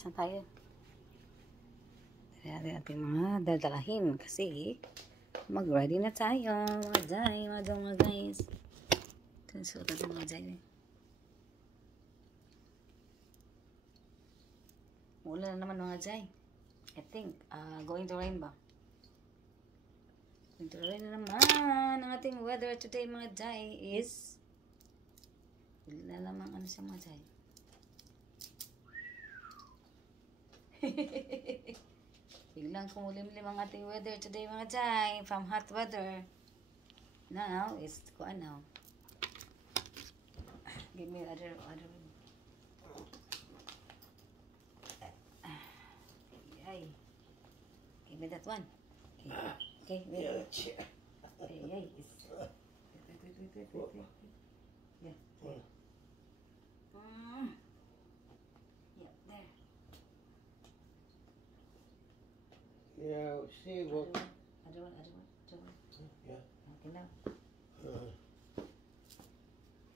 alis na tayo. Dali natin mga dadalahin kasi mag-ready na tayo. Mga jay, mga guys. Ito yung suot natin mga jay. Mula na naman mga jay. I think, going to rain ba? Going to rain na naman. Ang ating weather today mga jay is wala lamang ano siya mga jay. Biglang kumulimlim ang ating weather today mga jay. From hot weather. Now, it's kuan now. Give me other. Ay. Give me that one. Okay, wait. Ay. Wait. Yeah. Yeah, there. Yeah, see what. Other one. Yeah. Okay now.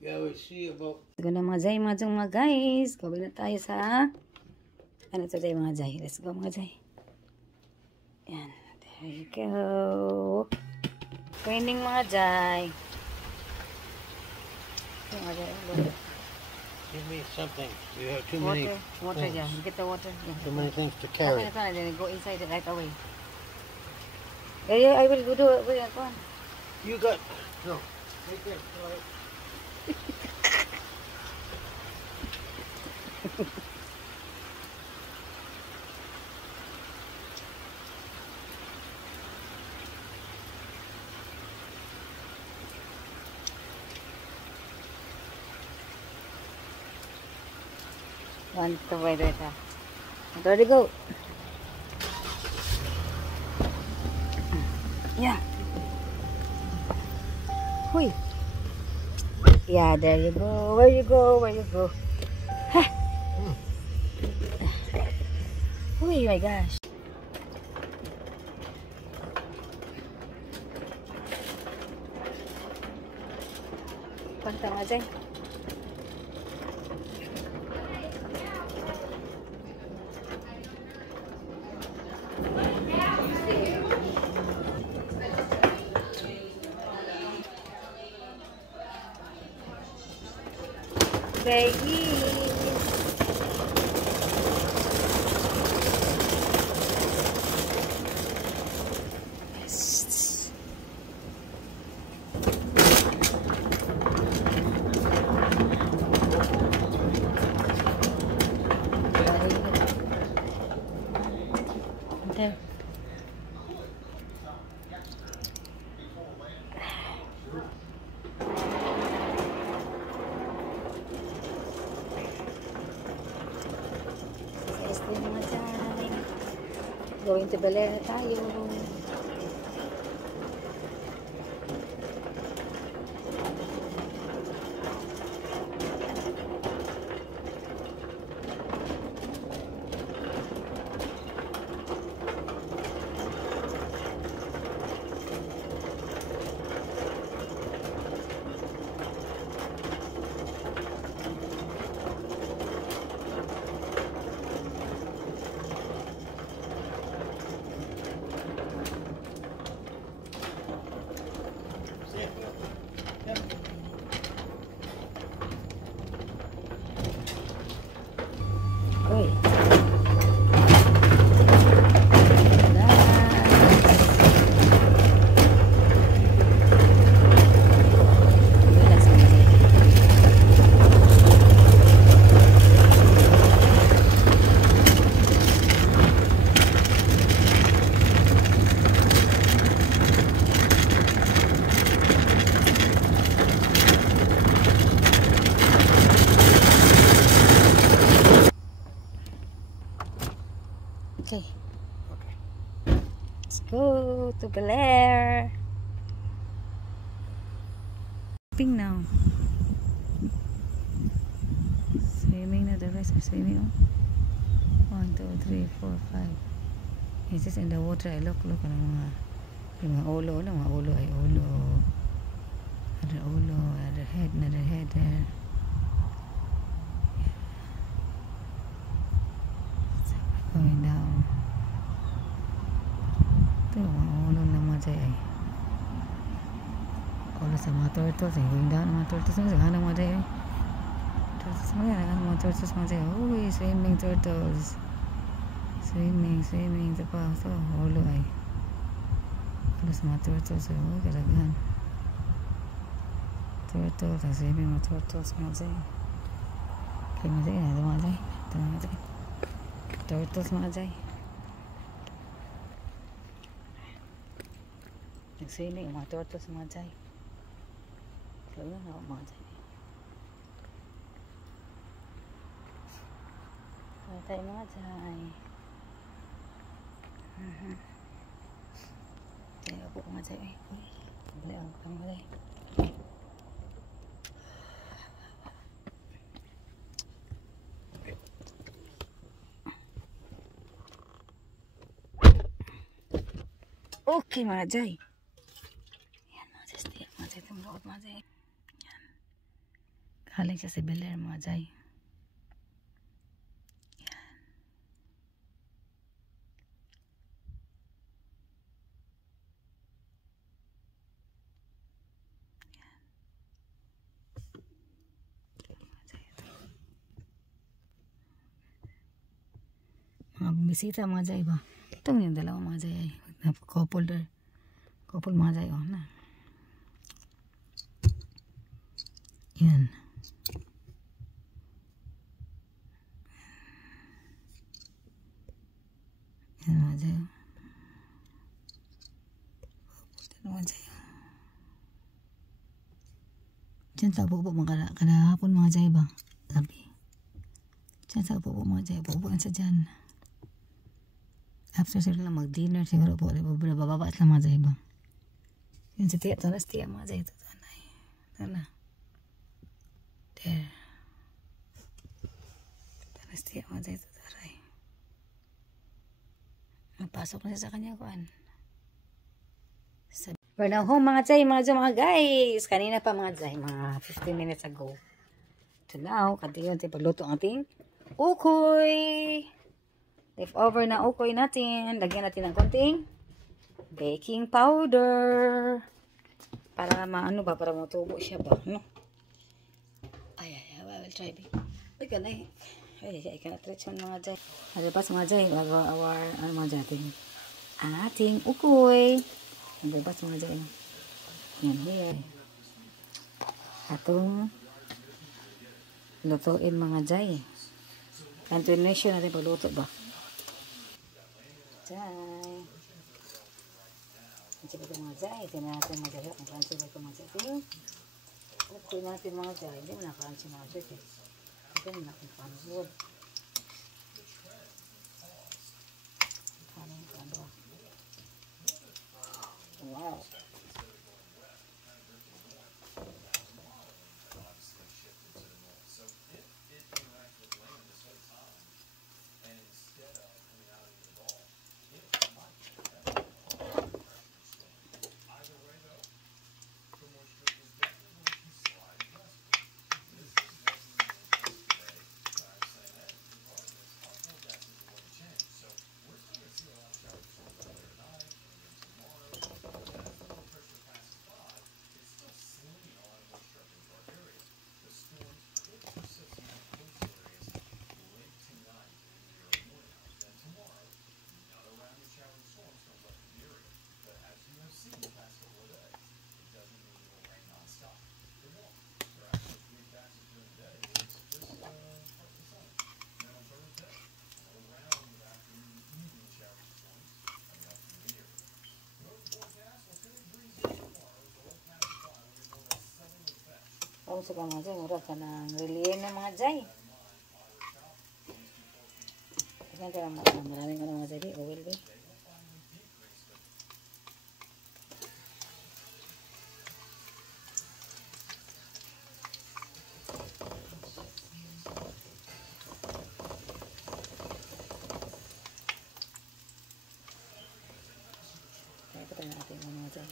Yeah, we see about. Let's go na mga jay, mga guys. Gawin na tayo sa ano today mga jay. Let's go mga jay. Yan. There you go. Training mga jay. Mga jay. Give me something. You have too many. Water, things. yeah. Get the water. Yeah. Too many things to carry. Okay, then go inside it right away. Yeah, I will do it. Wait, go on. You got no. Take this. All right. One to wait. There you go. Yeah. Hui. Yeah, there you go. Where you go? Ha. Hui, my gosh. Pantang aja. Baby. Yes. There. Going to Bel Air na tayo. Uy. Okay. Let's go to Bel Air. Swimming now. Swimming na, the rest are swimming. 1, 2, 3, 4, 5. It's just in the water. I look ang mga ulo. Mga ulo ay ulo. Other ulo, other head there. jay ay. Ulo sa mga turtles eh. Going down ang mga turtles. Ano mga jay ay. Turtles mga jay. Ano mga turtles mga jay. Uy, swimming turtles. Swimming. Ito pa. Ito. Ulo ay. Ulo sa mga turtles ay. Uy, karaghan. Turtles. Swimming mga turtles mga jay. Okay mga jay. Ito mga jay. Turtles mga jay. Nag-swimming mga turtles mga jay. Kaya nga mga jay. Kaya tayo mga jay. Kaya po mga jay. Bali ang mga jay. Okay mga jay. Yan mga jay. Stick mga jay. Tumulot mga jay. Yan. Galing siya si Bel Air mga jay. Yan. Mga bisita mga jay ba? Itong yung dalawang mga jay ay. Couple there. Couple mga jay. Oh, na. Yan. Yan mga jay. Couple mga jay. Diyan sa upo mga kanahapon mga jay ba? Sabi. Diyan sa upo mga jay. Upo sa dyan. After sila lang mag-dinner, siguro po, bababa at lang mga jay ba? Yan si Tia, tanas Tia mga jay. Ito na. There. Tanas Tia mga jay. Taray. Napasok na siya sa kanya kuan. We're now home mga jay, mga guys. Kanina pa mga jay, mga 15 minutes ago. So now, katiyon tayo pagluto ang ating ukoy. Leftover na ukoy natin. Lagyan natin ng konting baking powder. Para maano ba? Para matubo siya ba? No? Ay, I will try it. Ay, ganay. Ay, I cannot reach on mga jay. Alabas mga jay. Ano mga jay ating ukoy. Alabas mga jay. Yan, here. Atong lutuin mga jay. Continuation natin pagluto ba? Jay. Ang mga jay. Tingnan natin mga jay. Ang crunchy ba ito mga jay? Tingnan natin mga jay. Hindi mo na crunchy mga jay. Hindi mo na kung panwood. Wow. Kamu suka mga jay, murag ka ng relihin ng mga jay. Tignan ka lang maraming ka ng mga jay, oil ba? Kaya ito natin mga jay.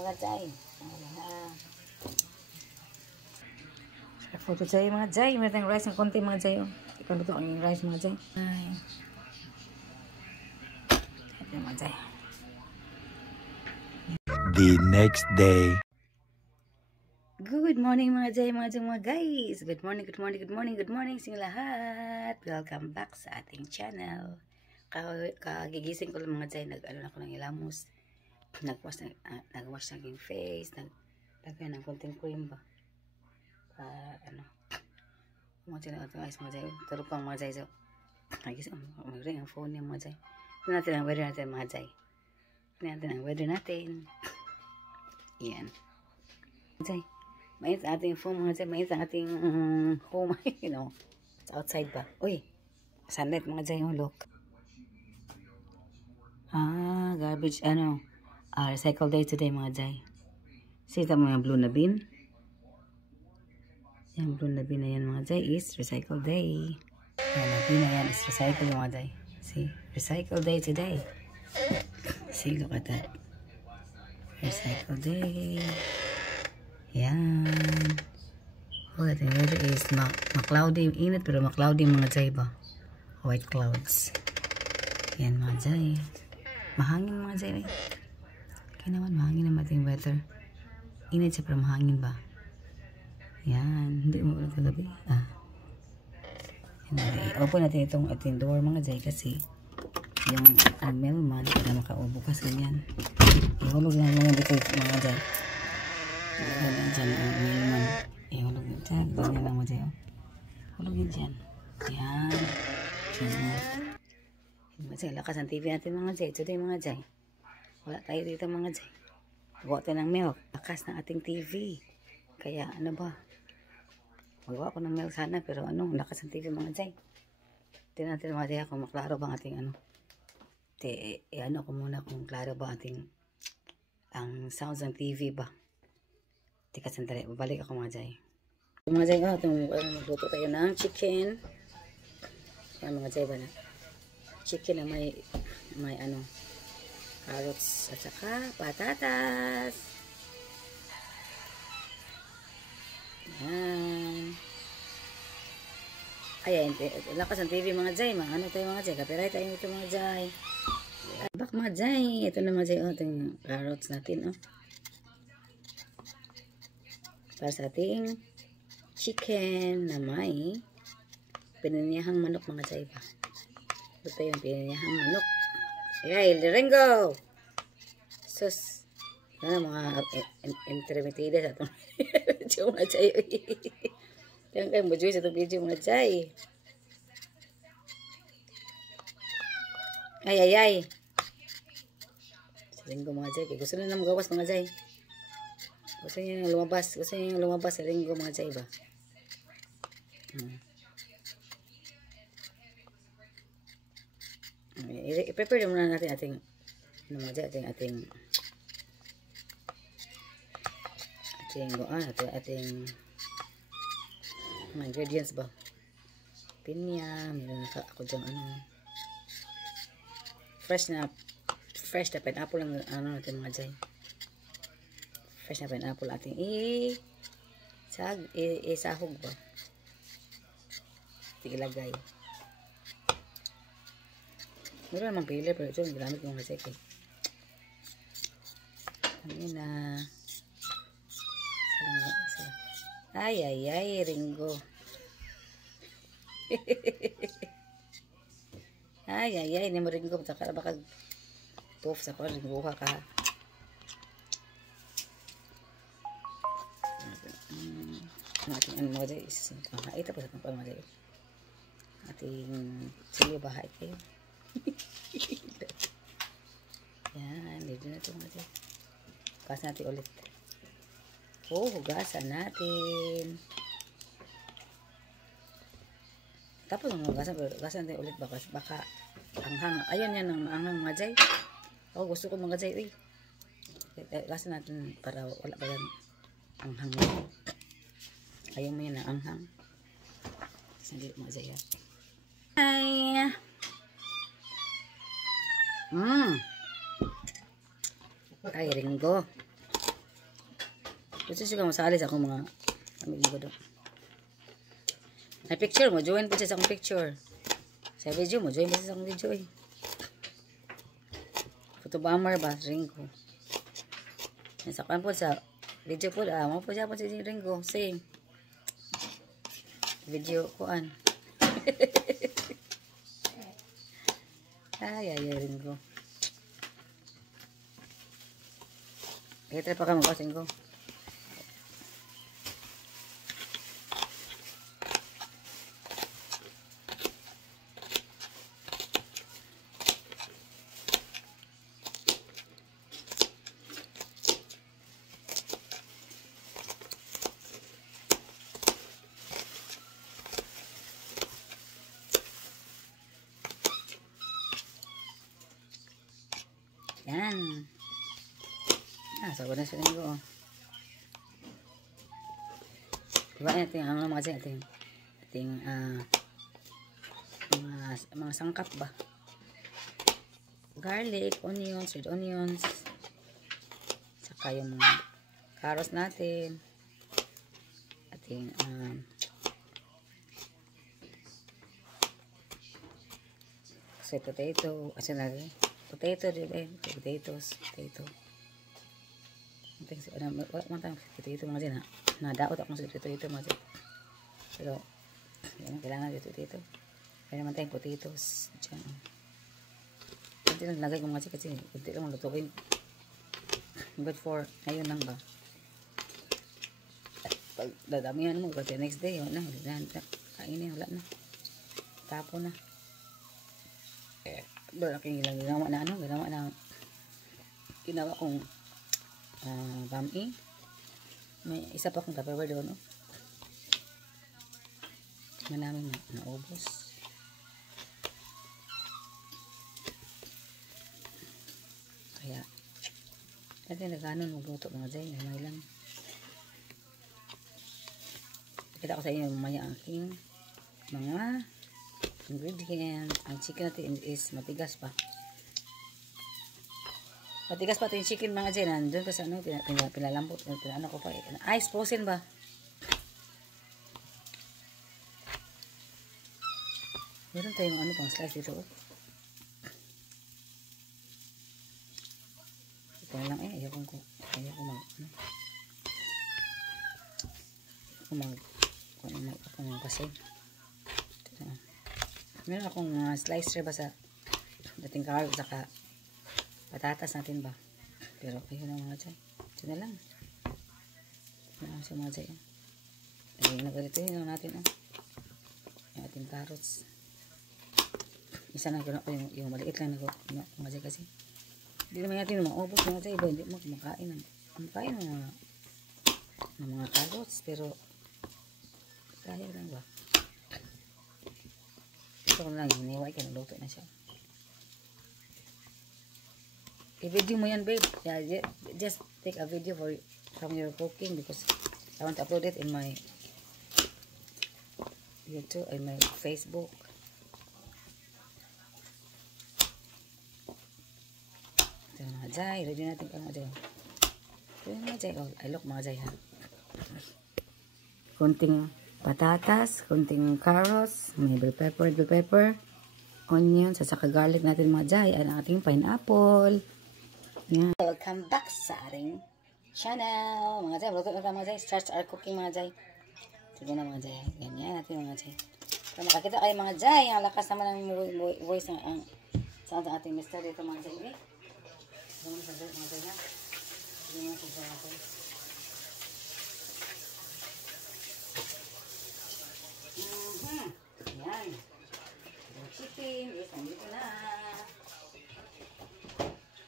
mga jay. Photo jay mga jay. Meron tayong rice ng konti mga jay. Ikaw luto ang rice mga jay. Ay. Ito mga jay. The next day. Good morning mga jay, mga guys. Good morning sa inyong lahat. Welcome back sa ating channel. Kagigising ko lang mga jay. Nag-ano ako ng ilamos. Nag-wash ng aking face. Nag-lagyan ng konting cream ba. Mga jay na ito guys mga jay. Tulog pang mga jay. So, nagising. Mag-ring ang phone niya mga jay. Ito natin ang weather natin mga jay. Yan. Jay. Mainit ang ating phone mga jay. Mainit ang ating home. You know. It's outside ba? Uy. Sunlight mga jay. Oh, look. Garbage. Recycle day today mga jay. Sita mo yung blue na bin. Yung blue na bin na yan mga jay is recycle day. Yung bin na yan is recycle mga jay. See? Recycle day today. See, look at that. Recycle day. Yan. Oh, the weather is ma-cloudy. Init pero ma-cloudy mga jay ba? White clouds. Yan mga jay. Mahangin mga jay. Kaya naman mahangin naman ating weather. Init siya pero mahangin ba? Yan. Hindi mo ulit kagabi. Open natin itong ating door mga jay kasi yung mailman para makaubukas ganyan. Ihulog lang mga dito mga jay. Ihulog dyan ang mailman. Ihulog dyan. Ganyan lang mga jay. Hulog dyan. Yan. Yan. Lakas ang TV natin mga jay. Today mga jay. Wala tayo dito mga jay. Gawa tayo ng milk. Lakas ng ating TV. Kaya ano ba? Magawa ko ng milk sana pero lakas ang TV mga jay. Tingnan natin mga jay kung maklaro ba ang ating ko muna kung klaro ba ang sounds ng TV ba. Tika sandali, babalik ako mga jay. Mga jay, magluto tayo ng chicken. Yan mga jay ba na? Chicken na may carrots at saka patatas. Yan. Ayan, lakas ang TV mga jay. Tayo mga jay. Copyright tayo ito mga jay. Bak mga jay. Ito na mga jay. Ito yung carrots natin. Para sa ating chicken na may pinaniyahang manok mga jay ba. Ito yung pinaniyahang manok. Yay, Ringo! Sus. Yan mga intermitida sa itong video mga jay. Yan kayo majuwi sa itong video mga jay. Ay. Sa Ringo mga jay. Gusto na magawas mga jay. Gusto niya lumabas. Sa Ringo mga jay ba? I-prepare muna natin ating mga ingredients ba. Pinya, meron na ako dyan fresh na pineapple ang natin mga jay. Fresh na pineapple ating isahog ba. Ilagay. Meron namang pili pero ito yung ginamit ko mga jay. Ay, Ringo. Ay, ni mo Ringo. Baka puff sa ko, Ringo ka. Ating mga jay. Ito po sa itong mga jay. Ating chili bahay kayo. Yan, dito na ito mga jay. Hugasan natin ulit. Hugasan natin. Tapos hugasan natin ulit baka anghang. Ayan yan ang anghang mga jay. Gusto ko mga jay. Hugasan natin para wala pa yan anghang. Ayaw mo yan ang anghang. Sandali mga jay. Ay. Ay, Ringo. Gusto siya masali sa akong mga amigo doon. May picture mo, join po siya sa akong picture. Sa video mo, join po siya sa akong video eh. Photo bomber ba, Ringo. Sa kan po sa video po, mo po siya po si Ringo, same. Video kuan. Ay, Ringo. Kita pa kami kasing ko. Yan. Sabi na siya ko. Diba natin, ang mga dyan, ating mga sangkap ba? Garlic, onions, red onions. Saka yung mga carrots natin. Ating kasi potato, asa lagi? Potato, potatoes, potato. Potato mga dyan ha. Nadaot ako sa potato mga dyan. Pero, yan ang kailangan dito potato. Kaya naman tayong potatoes. Dyan. Kunti lang lagay ko mga dyan kasi kunti lang malutuin. Good for, ngayon lang ba? Pag dadamihan mo, kasi next day, wala na. Kainin, wala na. Tapo na. Doon aking ginawa na ginawa kong bami. May isa pa akong tupperware doon, no? Namin naubos. Kaya natin nagano magluto mga dyan, may lang. Kita ko sa inyo mamaya ang aking mga ingredients. Ang chicken natin is matigas pa. Matigas pa ito yung chicken mga dyan. Nandun ko sa ano, pinalambot. Pinano ko pa. Ice frozen ba? Meron tayong ano pang slice dito. Ito lang eh. Ayaw ko mag kasi. Meron akong slicer ba sa dating carrot saka patatas natin ba. Pero kayo na mga dyan. Ito na lang. Ito na lang siya mga dyan. Ay, nagalituhin lang natin. Yung ating carrots. Isa na gano'n ko yung maliit lang na mga dyan kasi. Hindi naman natin maubos mga dyan. Iba hindi mo kumakain. Kumakain ng mga carrots. Pero kaya lang ba. Ito ko lang, hiniway ka, naluto na siya. I-video mo yan, babe. Yeah, just take a video from your cooking because I want to upload it in my YouTube, in my Facebook. Ito mga jay, ready natin ka mga jay. Ito yung mga jay, I look mga jay ha. Kunting patatas, kunting carrots, may bell pepper, onions, at saka garlic natin mga jay, at ang ating pineapple. Yan. Welcome back sa ating channel. Mga jay, luto na tayo mga jay. Start our cooking mga jay. Sige na mga jay. Ganyan natin mga jay. So, makakita kayo mga jay. Ang lakas naman ng voice ng sa ating mister dito mga jay. Okay? Sige mo sa mga jay na. Sige mo sa mga jay. Yan. Yung chicken is nandito na.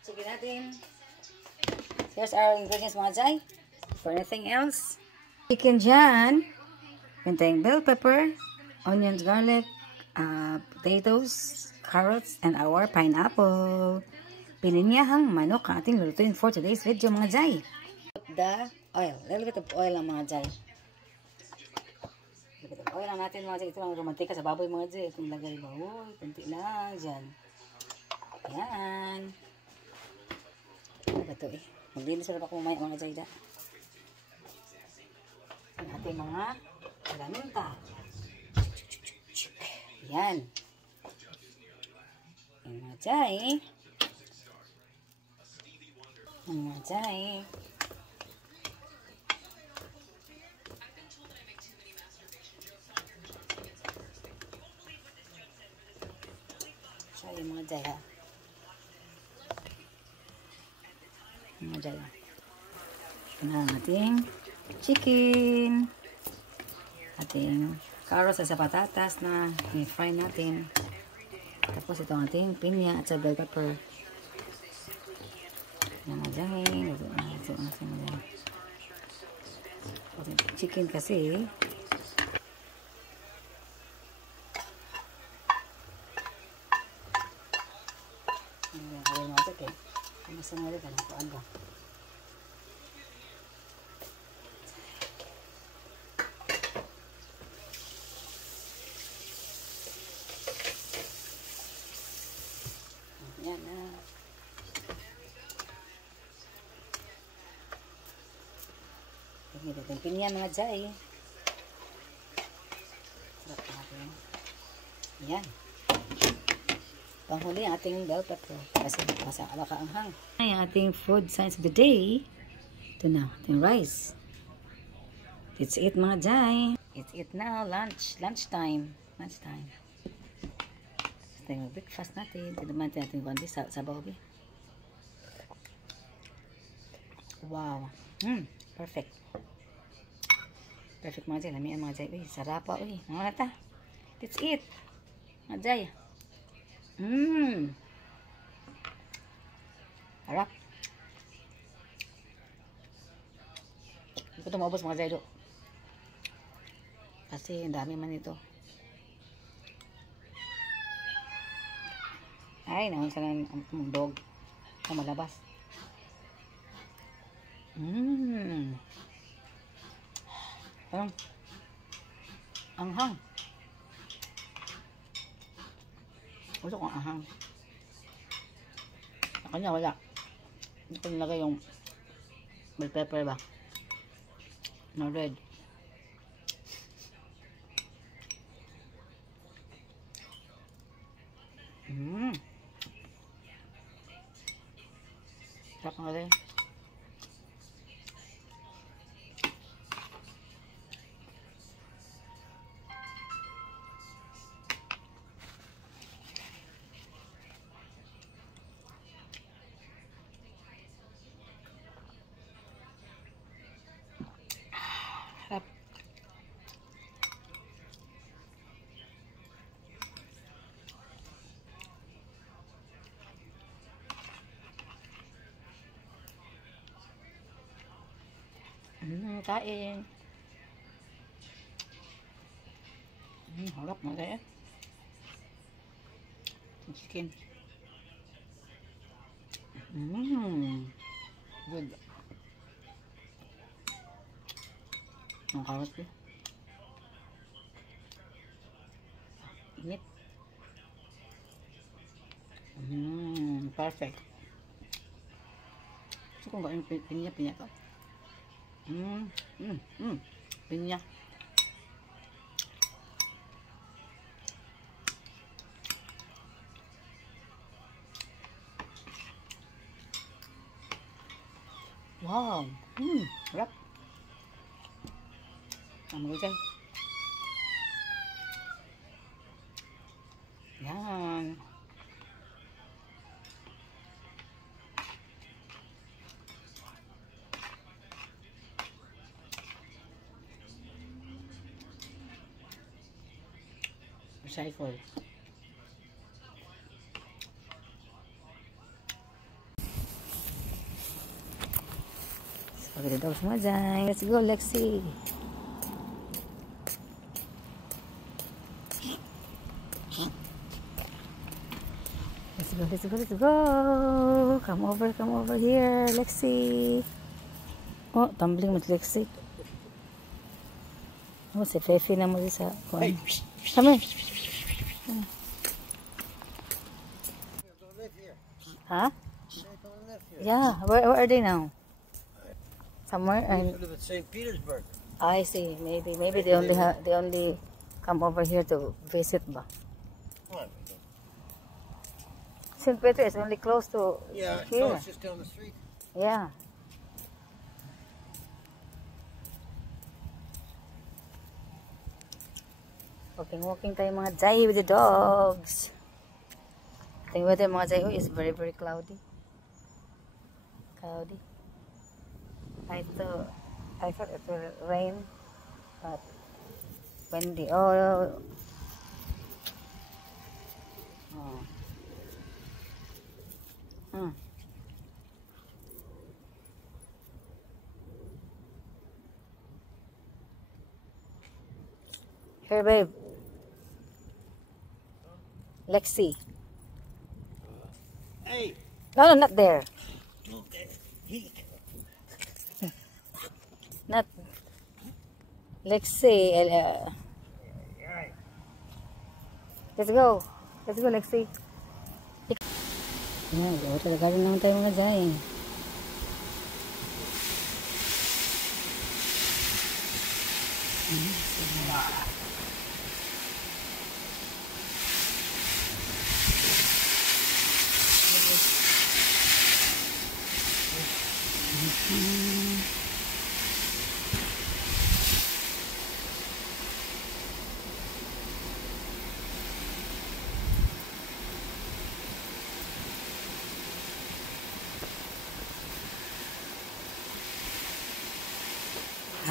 Chicken natin. Here's our ingredients mga jay. For anything else. Chicken dyan. Yung tayong bell pepper, onions, garlic, potatoes, carrots, and our pineapple. Pininyahang manok ang ating lulutuin for today's video mga jay. The oil. Little bit of oil ang mga jay. Oil lang natin mga jay. Ito ang romantika sa baboy mga jay. Itong lagay ba? Uy, kunti lang dyan. Yan. Ano ba ito eh? Maglinis ulit ako mamaya mga jay da. ang ating mga alaminta. Yan. Ang mga jay. Ang mga jay. Siya yung mga jay ha. Mga jay ha. Ito na ang ating chicken. Ating carrots sa patatas na i-fry natin. Tapos ito ang ating pinya at sa bell pepper. Yan mga jay. Chicken kasi yan kawin mo ito eh. Kamusta nga rin ang paaga. Yan na. Tingnan natin pinya mga jay. Sarap natin. Yan. Panghuli ang ating bell pepper. Kasi masang alakaanghang. Ay, ating food science of the day. Ito na, ating rice. It's it mga jay. It's it now, lunchtime. Lunchtime. Ito yung breakfast natin. Ito naman natin kundi sa bawi. Wow. Perfect. Perfect mga jay. Lamian mga jay. Uy, sarap pa. Uy, mga nata. It's it. Mga jay. Harap. Hindi ko ito maubos mga jaydo. Kasi ang dami man ito. Ay, naman sa lang ang dog. Ang malabas. Parang anghang. Gusto kong ahang. Sa kanya wala. Hindi ko nilagay yung bell pepper ba? No red. Sarap nga rin. Sarap. Kain. Harap na kaya. Chicken. Good. Ang carrot ko. Init. Perfect. Gusto kong ba yung pinya to? Pinya. Wow. Harap. Ang mga dyan. Yan. Recycle. Spaghetti daw semua dyan. Let's go, Lexi. Let's go. Come over here, Lexi. Oh, tumbling with Lexi. Oh, si Fefi na mo sa kuan. Come here. Huh? Yeah, where are they now? Somewhere. They live in St. Petersburg. I see. Maybe they only come over here to visit ba. What? St. Peter is only close to Yeah, here. so it's just down the street. Yeah. Walking tayo mga Jai with the dogs. The weather mga Jai is very cloudy. I thought it will rain, but windy. Oh. Here, babe. Lexi. Hey! No, not there. Look at heat. Not Lexi. Right. Let's go, Lexi. Yan, talaga naman tayo mga Jai.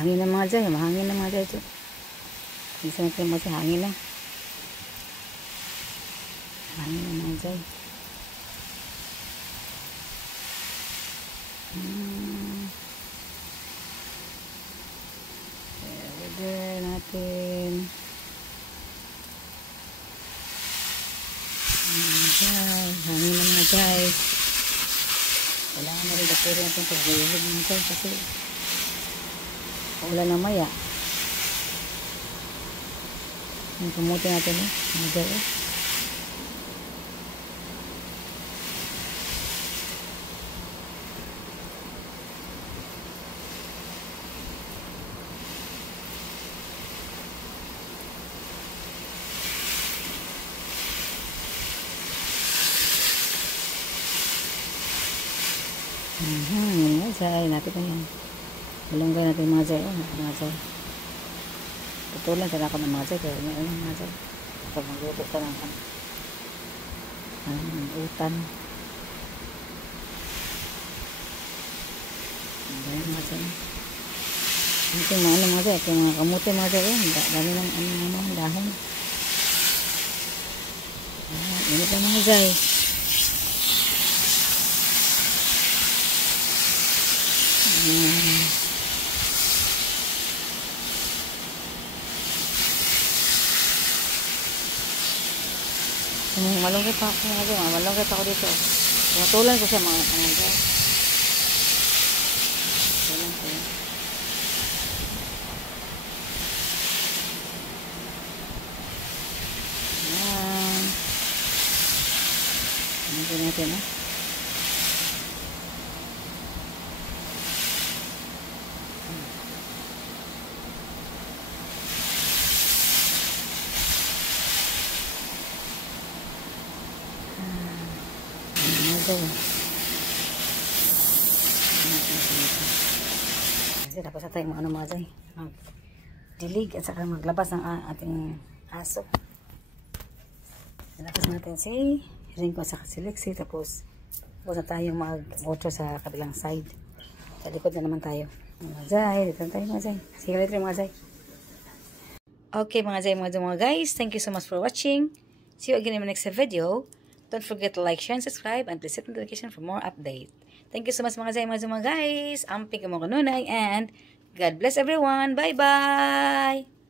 Hangin na mga Jai, mahangin na mga Jai. Isa natin mo sa hangin na. Hangin na mga Jai. Weather natin. Hangin na mga Jai. Kailangan na rin dapuri natin pag-iwag mga Jai kasi ulan na maya. Yung kamuti natin mga Jai. Mga Jai, napit na yan. Malunggay natin mga Jai. Mga Jai. Tutulan sila ako ng mga Jai. Kaya mga Jai. Pag magluto ka ng utan. Ayan mga Jai. Ito yung mga Jai. Ito yung mga kamuti mga Jai. Dami ng dahon. Ini pa mga Jai. Malungkit pa ako nga dyan. Malungkit ako dito. Tumatulan ko siya mga Jai. Tulan ko yan. Ayan. Ano natin kasi tapos na tayo mga Jai, dilig at saka maglabas ng ating aso. Tapos natin si Ringo at saka si Lexi. Tapos na tayong mag-water sa kabilang side. Sa likod na naman tayo mga Jai. Dito na tayo mga Jai. See you later mga Jai. Okay mga Jai, mga guys, thank you so much for watching. See you again in my next video. Don't forget to like, share, and subscribe, and please hit the notification for more updates. Thank you so much mga Jai, mga guys. I'm Pinky Mokonunay, and God bless everyone. Bye-bye!